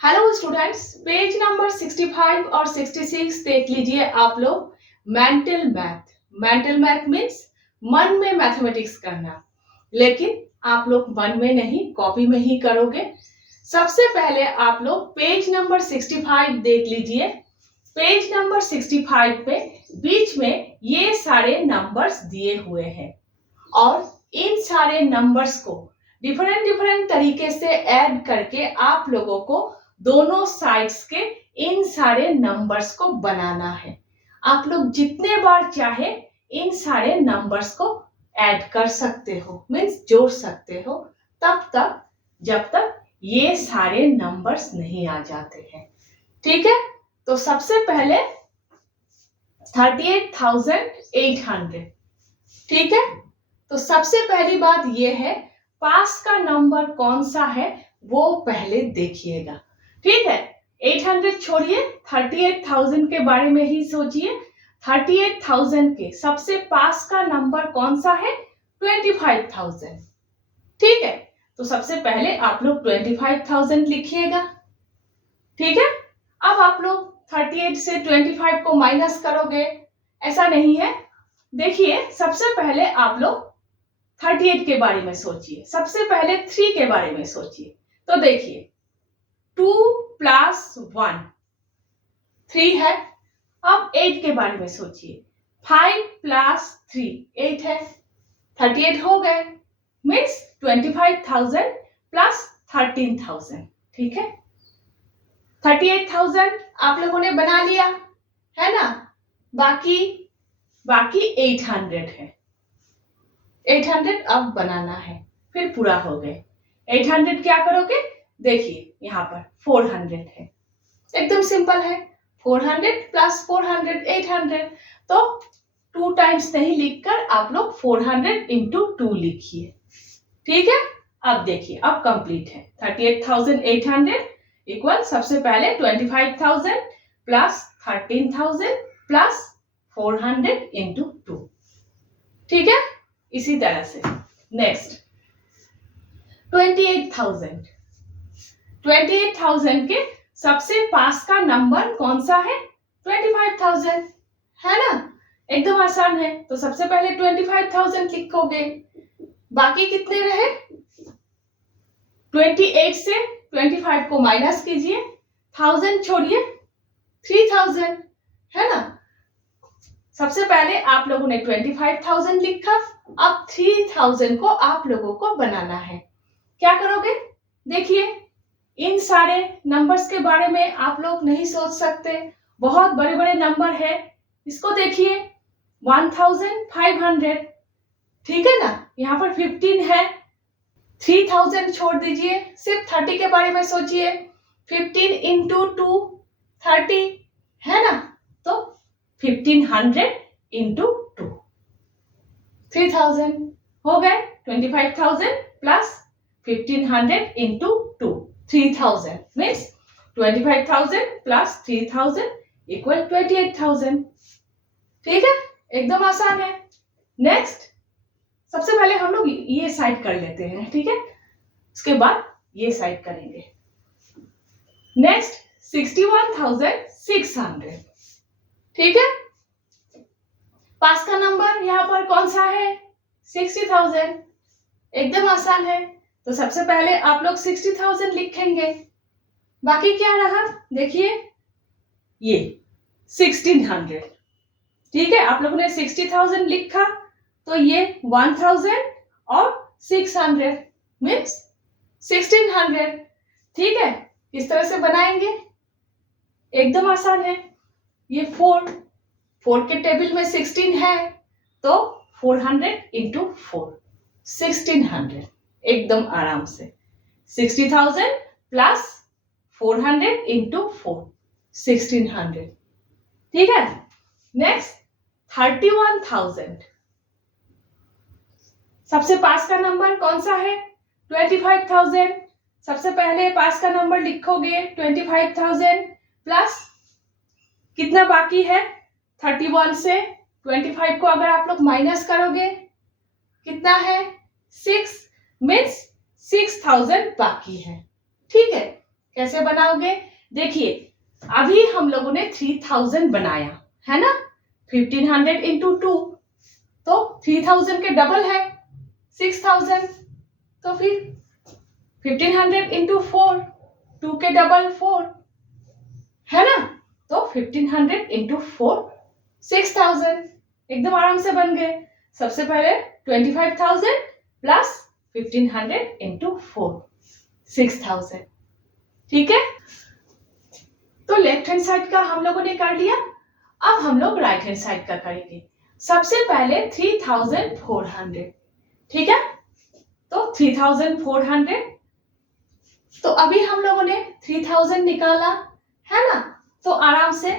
Hello students, page number 65 और 66 देख लीजिए आप लोग। मेंटल मैथ मीन्स मन में मैथमेटिक्स करना, लेकिन आप लोग मन में नहीं कॉपी में ही करोगे। सबसे पहले आप लोग पेज नंबर 65 देख लीजिए। पेज नंबर 65 पे बीच में ये सारे नंबर्स दिए हुए हैं और इन सारे नंबर्स को डिफरेंट तरीके से ऐड करके आप लोगों को दोनों साइड्स के इन सारे नंबर्स को बनाना है। आप लोग जितने बार चाहे इन सारे नंबर्स को ऐड कर सकते हो, मीन्स जोड़ सकते हो, तब तक जब तक ये सारे नंबर्स नहीं आ जाते हैं। ठीक है, तो सबसे पहले 38,800। ठीक है, तो सबसे पहली बात ये है, पास का नंबर कौन सा है वो पहले देखिएगा। ठीक है, 800 छोड़िए, 38,000 के बारे में ही सोचिए। 38,000 के सबसे पास का नंबर कौन सा है? 25,000। ठीक है, तो सबसे पहले आप लोग 25,000 लिखिएगा। ठीक है, अब आप लोग 38 से 25 को माइनस करोगे, ऐसा नहीं है। देखिए, सबसे पहले आप लोग 38 के बारे में सोचिए, सबसे पहले 3 के बारे में सोचिए। तो देखिए, 2 प्लस 1 3 है। अब 8 के बारे में सोचिए, 5 प्लस 3 8 है। 38 हो गए, मीन्स 25,000 प्लस 13,000। ठीक है, 38,000 आप लोगों ने बना लिया है ना। बाकी 800 है। 800 अब बनाना है, फिर पूरा हो गए। 800 क्या करोगे? देखिए, यहाँ पर 400 है, एकदम सिंपल है। 400 प्लस 400 800, तो 2 टाइम्स नहीं लिखकर आप लोग 400 इंटू 2 लिखिए। ठीक है, अब देखिए, अब कंप्लीट है। 38,800 इक्वल सबसे पहले 25,000 प्लस 13,000 प्लस 400 इंटू 2। ठीक है, इसी तरह से नेक्स्ट 28,000। 28,000 के सबसे पास का नंबर कौन सा है? 25,000 है ना, एकदम आसान है। तो सबसे पहले 25,000 लिखोगे, बाकी कितने रहे? 28 से 25 को माइनस कीजिए, 1000 छोड़िए, 3000 है ना। सबसे पहले आप लोगों ने 25,000 लिखा, अब 3000 को आप लोगों को बनाना है। क्या करोगे? देखिए, इन सारे नंबर्स के बारे में आप लोग नहीं सोच सकते, बहुत बड़े बड़े नंबर है। इसको देखिए, 1500। ठीक है ना, यहाँ पर 15 है। 3000 छोड़ दीजिए, सिर्फ 30 के बारे में सोचिए। 15 इंटू 2 30 है ना, तो 1500 इंटू 2 3000 हो गए। 25,000 plus 1500 into 2 3000 means 25,000 plus 3000 equal 28,000। ठीक है, एकदम आसान है। नेक्स्ट, सबसे पहले हम लोग ये साइड कर लेते हैं। ठीक है, उसके बाद ये साइड करेंगे। नेक्स्ट 61,600। ठीक है, पास का नंबर यहाँ पर कौन सा है? 60,000, एकदम आसान है। तो सबसे पहले आप लोग 60,000 लिखेंगे, बाकी क्या रहा? देखिए, ये 1600। ठीक है, आप लोगों ने 60,000 लिखा, तो ये 1000 और 600 मीन्स 1600। ठीक है, किस तरह से बनाएंगे? एकदम आसान है। ये 4 के टेबल में 16 है, तो 400 इंटू 4 1600, एकदम आराम से। 60,000 प्लस 400 इंटू 4 1600। ठीक है, नेक्स्ट 31,000। सबसे पास का नंबर कौन सा है? 25,000। सबसे पहले पास का नंबर लिखोगे 25,000 प्लस कितना बाकी है? 31 से 25 को अगर आप लोग माइनस करोगे, कितना है? 6 मीन्स 6,000 बाकी है। ठीक है, कैसे बनाओगे? देखिए अभी हम लोगों ने 3000 बनाया है ना, 1500 इंटू 2 तो 3000 के डबल है 6000, तो फिर 1500 इंटू 4 2 के डबल 4 है ना, तो 1500 इंटू 4 6000, एकदम आराम से बन गए। सबसे पहले 25,000 प्लस 1500 इंटू 4 6000, ठीक है। तो लेफ्ट हैंड साइड का हम लोगों ने कर लिया, अब हम लोग राइट हैंड साइड का करेंगे। सबसे पहले 3400, ठीक है, तो 3400, तो अभी हम लोगों ने 3000 निकाला है ना, तो आराम से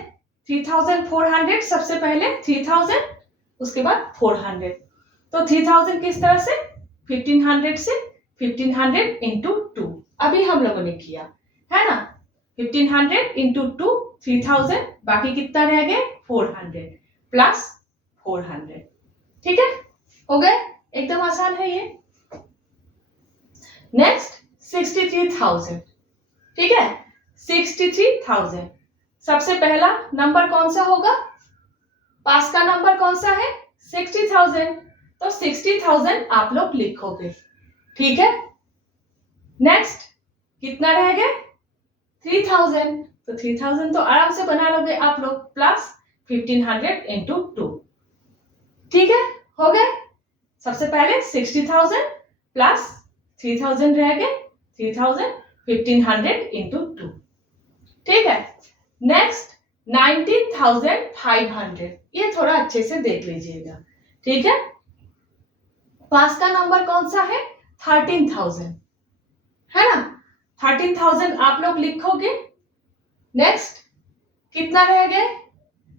3400 सबसे पहले 3000 उसके बाद 400, तो 3000 किस तरह से 1500 से 1500 इंटू 2 अभी हम लोगों ने किया है ना, 1500 इंटू 2 3000, बाकी कितना रह गए 400 प्लस 400, ठीक है, हो गए, एकदम आसान है ये। नेक्स्ट 63,000, ठीक है, 63,000 सबसे पहला नंबर कौन सा होगा, पास का नंबर कौन सा है 60,000, तो 60,000 आप लोग लिखोगे, ठीक है। नेक्स्ट कितना रह गए 3000, तो 3000 तो आराम से बना लोगे आप लोग, प्लस 1500 इंटू 2, ठीक है, हो गए। सबसे पहले 60,000 प्लस 3000 रह गए 3000 1500 इंटू 2, ठीक है। नेक्स्ट 19,500, ये थोड़ा अच्छे से देख लीजिएगा, ठीक है। पास का नंबर कौन सा है 13,000 है ना, 13,000 आप लोग लिखोगे। नेक्स्ट कितना रह गए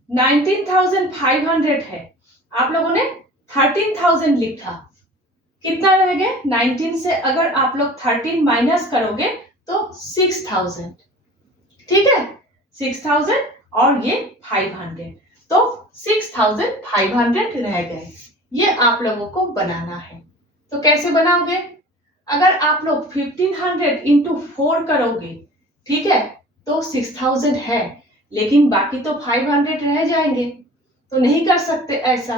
19,500 है, आप लोगों ने 13,000 लिखा, कितना रह गए 19 से अगर आप लोग 13 माइनस करोगे तो 6,000, ठीक है, 6,000 और ये 500, तो 6,500 रह गए, ये आप लोगों को बनाना है। तो कैसे बनाओगे, अगर आप लोग 1500 इंटू 4 करोगे, ठीक है, तो 6,000 है, लेकिन बाकी तो 500 रह जाएंगे, तो नहीं कर सकते ऐसा,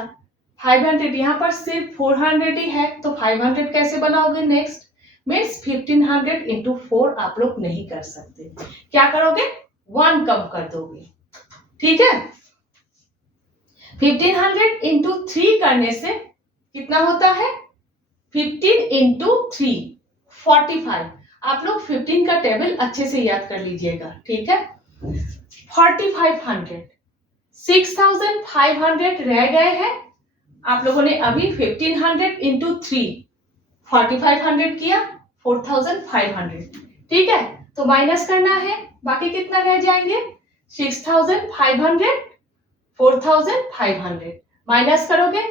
500 यहाँ पर सिर्फ 400 ही है, तो 500 कैसे बनाओगे। नेक्स्ट मीन्स 1500 इंटू 4 आप लोग नहीं कर सकते, क्या करोगे 1 कम कर दोगे, ठीक है। 1500 इंटू 3 करने से कितना होता है 15 इंटू 3 45, आप लोग 15 का टेबल अच्छे से याद कर लीजिएगा, ठीक है। 4500, 6,500 रह गए हैं, आप लोगों ने अभी 1500 इंटू 3 4500 किया 4,500, ठीक है, तो माइनस करना है, बाकी कितना रह जाएंगे 6,500 4,500 माइनस करोगे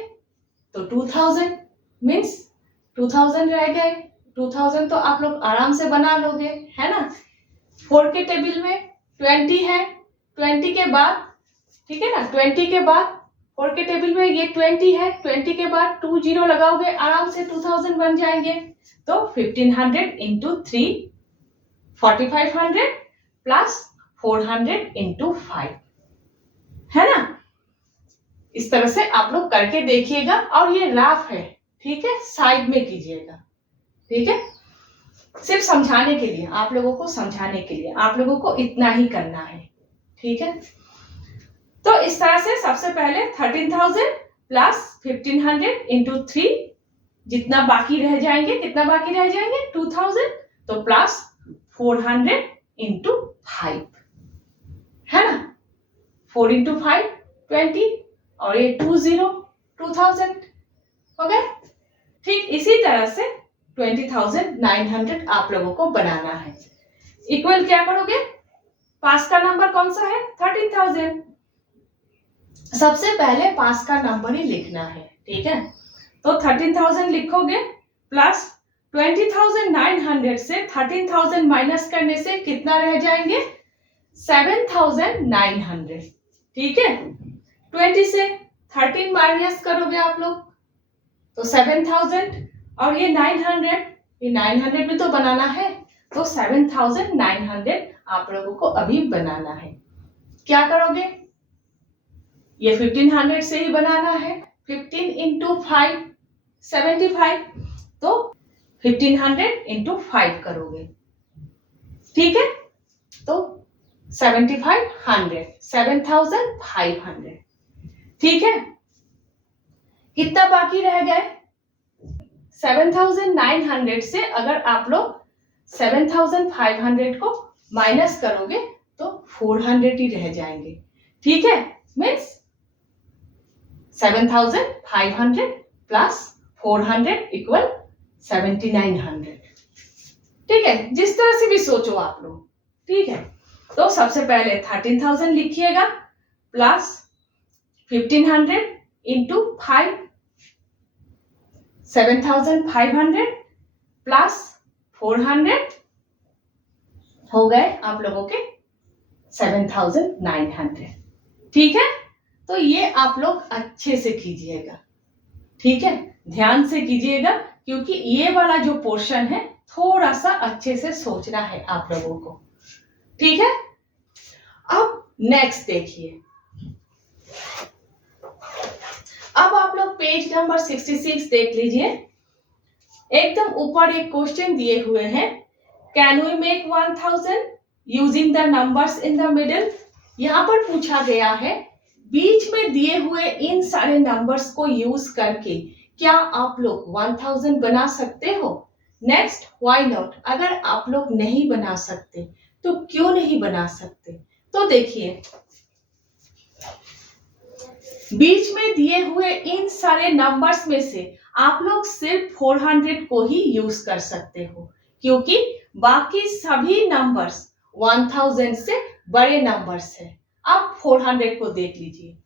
तो 2,000, मीन्स 2,000 रह गए, 2,000 तो आप लोग आराम से बना लोगे, है ना। 4 के टेबल में 20 है, 20 के बाद, ठीक है ना, 20 के बाद 4 के टेबल में ये 20 है, 20 के बाद 2 0 लगाओगे, आराम से 2,000 बन जाएंगे, तो 1500 इंटू 3 4500 प्लस 400 इंटू 5, है ना। इस तरह से आप लोग करके देखिएगा, और ये राफ है, ठीक है, साइड में कीजिएगा, ठीक है, सिर्फ समझाने के लिए, आप लोगों को समझाने के लिए, आप लोगों को इतना ही करना है, ठीक है। तो इस तरह से सबसे पहले 13,000 प्लस 1500 इंटू 3, जितना बाकी रह जाएंगे, कितना बाकी रह जाएंगे 2,000, तो प्लस 400 इंटू 5, है ना, 4 इंटू 5 20, और ये 20,000 हो गए। ठीक इसी तरह से 20,900 आप लोगों को बनाना है। इक्वल क्या करोगे, पास का नंबर कौन सा है 13,000, सबसे पहले पास का नंबर ही लिखना है, ठीक है, तो 13,000 लिखोगे, प्लस 20,900 से 13,000 माइनस करने से कितना रह जाएंगे 7,900, ठीक है। 20 से 13 माइनस करोगे आप लोग तो 7,000, और ये 900 भी तो बनाना है, तो 7,900 आप लोगों को अभी बनाना है। क्या करोगे? ये 1500 से ही बनाना है। 15 इंटू 5 75, तो 1500 इंटू 5 करोगे, ठीक है। तो 7500 7500, ठीक है। कितना बाकी रह गए? 7,900 से अगर आप लोग 7,500 को माइनस करोगे तो 400 ही रह जाएंगे, ठीक है। मीन्स 7,500 प्लस 400 इक्वल 7,900, ठीक है। जिस तरह से भी सोचो आप लोग, ठीक है। तो सबसे पहले 13,000 लिखिएगा प्लस 1,500 इंटू 5 7,500 प्लस 400 हो गए आप लोगों के 7,900, ठीक है। तो ये आप लोग अच्छे से कीजिएगा, ठीक है। ध्यान से कीजिएगा क्योंकि ये वाला जो पोर्शन है थोड़ा सा अच्छे से सोचना है आप लोगों को, ठीक है। अब नेक्स्ट देखिए, अब आप लोग पेज नंबर 66 देख लीजिए। एकदम ऊपर एक क्वेश्चन दिए हुए हैं, can we make 1000 using the numbers in the middle. यहाँ पर पूछा गया है बीच में दिए हुए इन सारे नंबर्स को यूज करके क्या आप लोग 1000 बना सकते हो? Next, why not. अगर आप लोग नहीं बना सकते तो क्यों नहीं बना सकते? तो देखिए, बीच में दिए हुए इन सारे नंबर्स में से आप लोग सिर्फ 400 को ही यूज कर सकते हो क्योंकि बाकी सभी नंबर्स 1000 से बड़े नंबर्स है। अब 400 को देख लीजिए,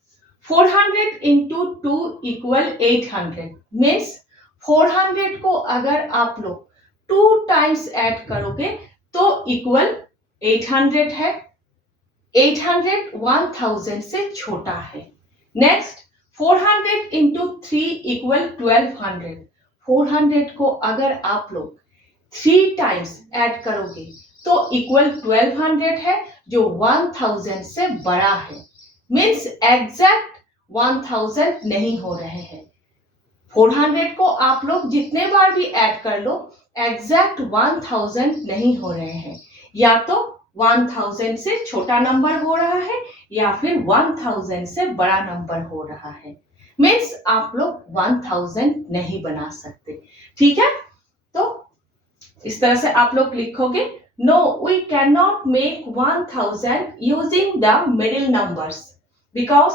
400 इंटू 2 इक्वल 800 मीन्स 400 को अगर आप लोग 2 टाइम्स ऐड करोगे तो इक्वल 800 है। 800 1000 से छोटा है। Next, 400 into 3 equal 1200। 400 को अगर आप लोग 3 टाइम्स ऐड करोगे तो इक्वल 1200 है जो 1000 से बड़ा है। मीन्स एग्जैक्ट 1000 नहीं हो रहे हैं। 400 को आप लोग जितने बार भी ऐड कर लो एग्जैक्ट 1000 नहीं हो रहे हैं, या तो 1000 से छोटा नंबर हो रहा है या फिर 1000 से बड़ा नंबर हो रहा है। मीन्स आप लोग 1000 नहीं बना सकते, ठीक है। तो इस तरह से आप लोग लिखोगे, no we can not make 1000 using the middle numbers because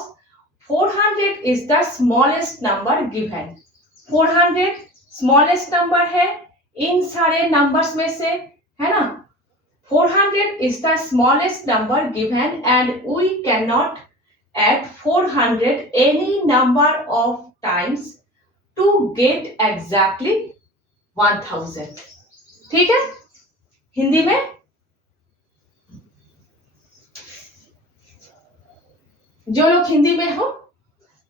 400 is the smallest number given. 400 smallest number है इन सारे नंबर्स में से, है ना। 400 is the smallest number given and we cannot add 400 any number of times to get exactly 1000, ठीक है। हिंदी में जो लोग हिंदी में हो,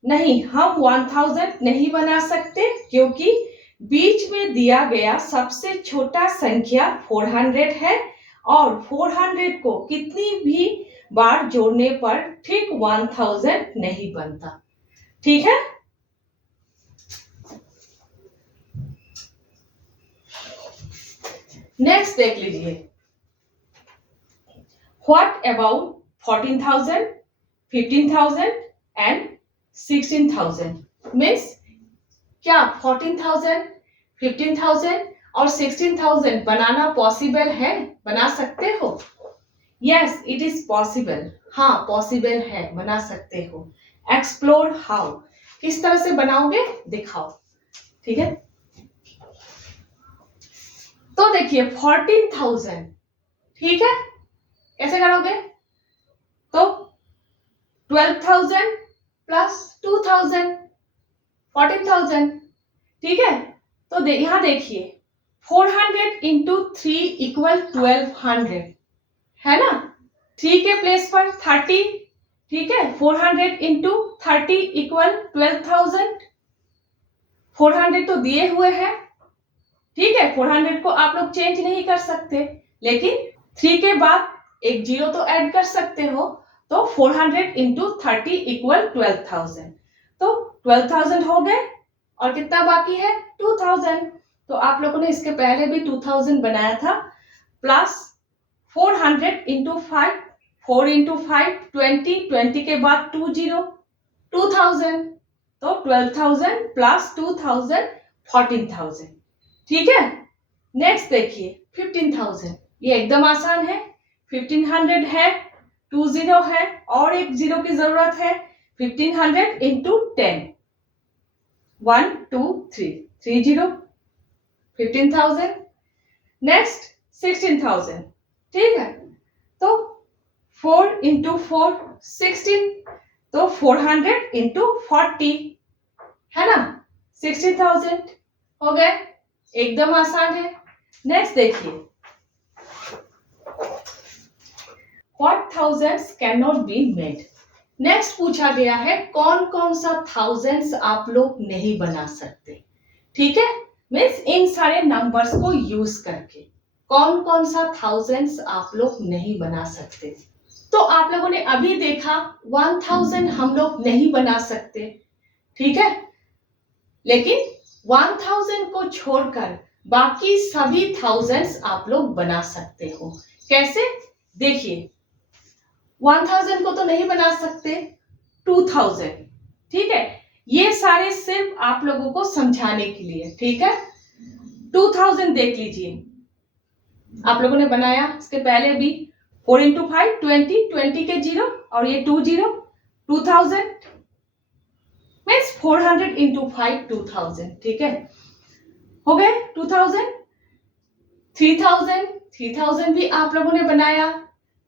नहीं, हम 1000 नहीं बना सकते क्योंकि बीच में दिया गया सबसे छोटा संख्या 400 है और 400 को कितनी भी बार जोड़ने पर ठीक 1000 नहीं बनता, ठीक है। नेक्स्ट देख लीजिए, व्हाट अबाउट 14,000, 15,000 एंड 16,000। मीन्स क्या 14,000, 15,000 और 16,000 बनाना पॉसिबल है? बना सकते हो? Yes, it is possible. हाँ, पॉसिबल है, बना सकते हो। एक्सप्लोर हाउ, किस तरह से बनाओगे दिखाओ, ठीक है। तो देखिए 14,000, ठीक है, कैसे करोगे? तो 12,000 प्लस 2,000 14,000, ठीक है। तो यहां देखिए 400 इंटू 3 इक्वल 1200, है ना। 3 के प्लेस पर 30, ठीक है। 400 इंटू 30 इक्वल 12,000। 400 तो दिए हुए हैं, ठीक है। 400 को आप लोग चेंज नहीं कर सकते, लेकिन 3 के बाद एक जीरो तो ऐड कर सकते हो, तो 400 इंटू 30 इक्वल 12,000। तो 12,000 हो गए और कितना बाकी है 2,000। तो आप लोगों ने इसके पहले भी 2000 बनाया था, प्लस 400 इंटू 5, 4 इंटू 5 20, 20 के बाद 20, 2000। तो 12,000 प्लस 2000 14,000। ठीक है। नेक्स्ट देखिए 15,000, ये एकदम आसान है। 1500 है, 20 है और एक जीरो की जरूरत है। 1500 इंटू 10, 1 2 3, 30, 15,000। नेक्स्ट 16,000। ठीक है, तो 4 इंटू 4 16, तो 400 इंटू 40 है ना, 60,000 हो गए। एकदम आसान है। नेक्स्ट देखिए, What thousands cannot be made। Next पूछा गया है कौन कौन सा थाउजेंड्स आप लोग नहीं बना सकते। ठीक है, मीन्स इन सारे नंबर्स को यूज करके कौन कौन सा थाउजेंड्स आप लोग नहीं बना सकते। तो आप लोगों ने अभी देखा 1000 हम लोग नहीं बना सकते, ठीक है, लेकिन 1000 को छोड़कर बाकी सभी थाउजेंड्स आप लोग बना सकते हो। कैसे, देखिए 1000 को तो नहीं बना सकते, 2000, ठीक है, ये सारे सिर्फ आप लोगों को समझाने के लिए, ठीक है। 2000 देख लीजिए, आप लोगों ने बनाया इसके पहले भी, 4 इंटू 5 20, 20 के जीरो और ये 20, 2000 मीन्स 400 इंटू 5 2000। ठीक है, हो गए 2000। 3000 भी आप लोगों ने बनाया,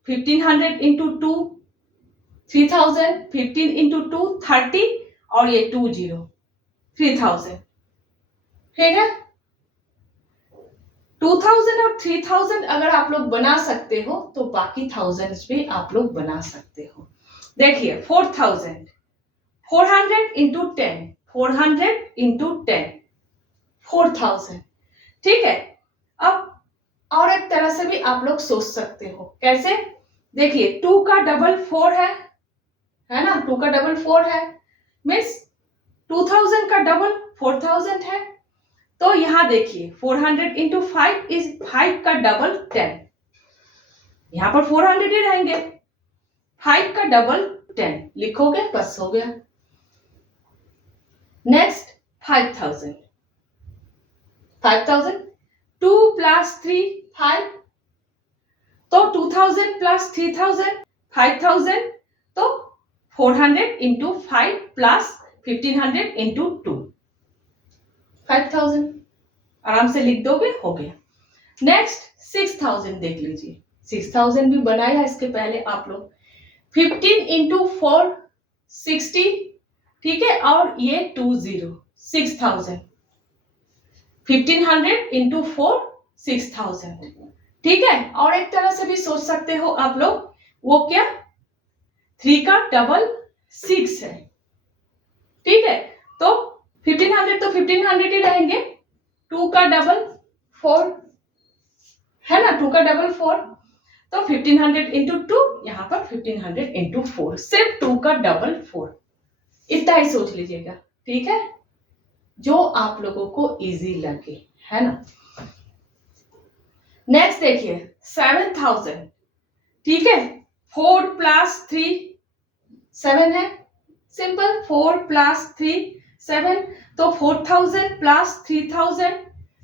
1500 इंटू 2 3000, 15 इंटू 2 30 और ये 20 3000। ठीक है, 2000 और 3000 अगर आप लोग बना सकते हो तो बाकी थाउजेंड्स भी आप लोग बना सकते हो। देखिए 4000, 400 इंटू 10, 400 इंटू 10, 4000। ठीक है, अब और एक तरह से भी आप लोग सोच सकते हो। कैसे, देखिए 2 का डबल 4 है ना, 2 का डबल 4 है, मीन्स 2000 का डबल 4000 है। तो यहां देखिए 400 इंटू 5 इज 5 का डबल 10, यहां पर 400 ही रहेंगे, 5 का डबल 10 लिखोगे, बस हो गया। नेक्स्ट 5000, 2 प्लस 3 5, तो 2000 प्लस 3000 5000, तो 400 इंटू 5 प्लस 1500 इंटू 2 5000, आराम से लिख दोगे, हो गया। नेक्स्ट 6000 देख लीजिए, 6000 भी बनाया इसके पहले आप लोग, 15 इंटू 4 60, ठीक है, और ये 20 6000, 1500 इंटू 4 6000। ठीक है, और एक तरह से भी सोच सकते हो आप लोग, वो क्या, 3 का डबल 6 है, ठीक है, तो 1500 तो 1500 ही रहेंगे, 2 का डबल 4 है ना, 2 का डबल 4, तो 1500 इंटू 2, यहां पर 1500 इंटू 4, सिर्फ 2 का डबल 4, इतना ही सोच लीजिएगा। ठीक है, जो आप लोगों को इजी लगे, है ना। नेक्स्ट देखिए 7000, ठीक है, 4 प्लस 3 7 है, सिंपल, 4 प्लस 3 7, तो 4000 प्लस 3000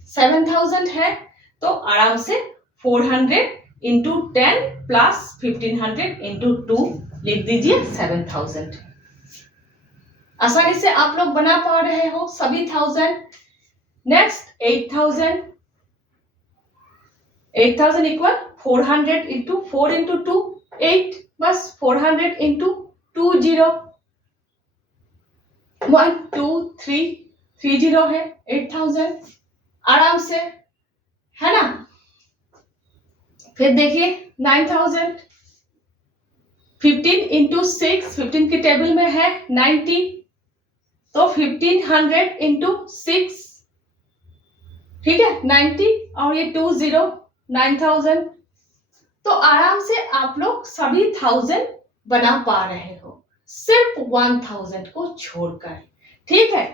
7000 है, तो आराम से 400 इंटू 10 प्लस 1500 इंटू 2 लिख दीजिए 7000। आसानी से आप लोग बना पा रहे हो सभी thousand. Next 8000, 8000 equal 400 into 4 into 2 8, बस 400 इंटू 2 0 1 2 3 30 है, 8000 आराम से, है ना। फिर देखिए 9000, 15 इंटू 6, 15 की टेबल में है 90, तो 1500 इंटू 6, ठीक है, 90 और ये 20 9000, तो आराम से आप लोग सभी 1000 बना पा रहे हो, सिर्फ 1000 को छोड़कर। ठीक है,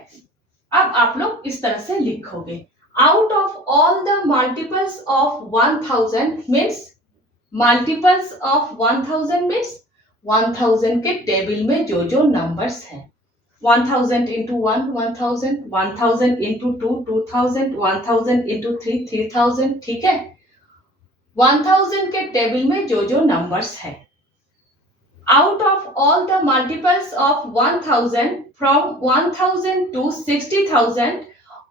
अब आप लोग इस तरह से लिखोगे, out of all the multiples of 1000 means, multiples of 1000 means 1000 के टेबल में जो जो नंबर्स हैं, 1000 into 1 1000, 1000 into 2 2000, 1000 into 3 3000। ठीक है, 1000 के टेबल में जो जो नंबर्स है, out of all the multiples of 1000 from 1000 to 60,000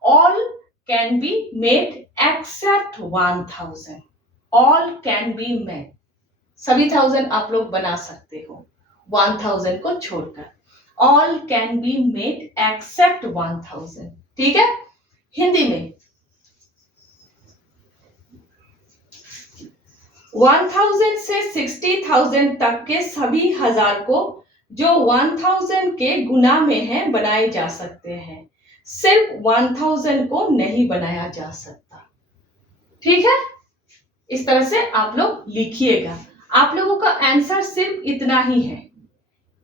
all can be made except 1000, all can be made, सभी 1000 आप लोग बना सकते हो 1000 को छोड़कर, all can be made except 1000। ठीक है, हिंदी में 1000 से 60,000 तक के सभी हजार को जो 1000 के गुना में है बनाए जा सकते हैं, सिर्फ 1000 को नहीं बनाया जा सकता। ठीक है, इस तरह से आप लोग लिखिएगा। आप लोगों का आंसर सिर्फ इतना ही है,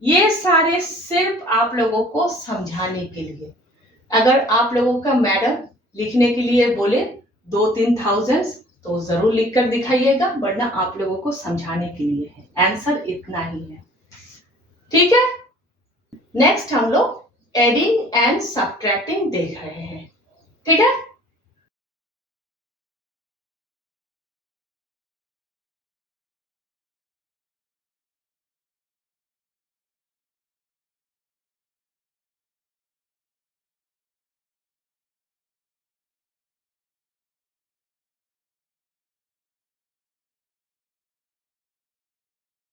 ये सारे सिर्फ आप लोगों को समझाने के लिए। अगर आप लोगों का मैडम लिखने के लिए बोले 2-3 थाउजेंड्स तो जरूर लिखकर दिखाइएगा, वरना आप लोगों को समझाने के लिए है, आंसर इतना ही है। ठीक है, नेक्स्ट हम लोग एडिंग एंड सब्ट्रैक्टिंग देख रहे हैं। ठीक है,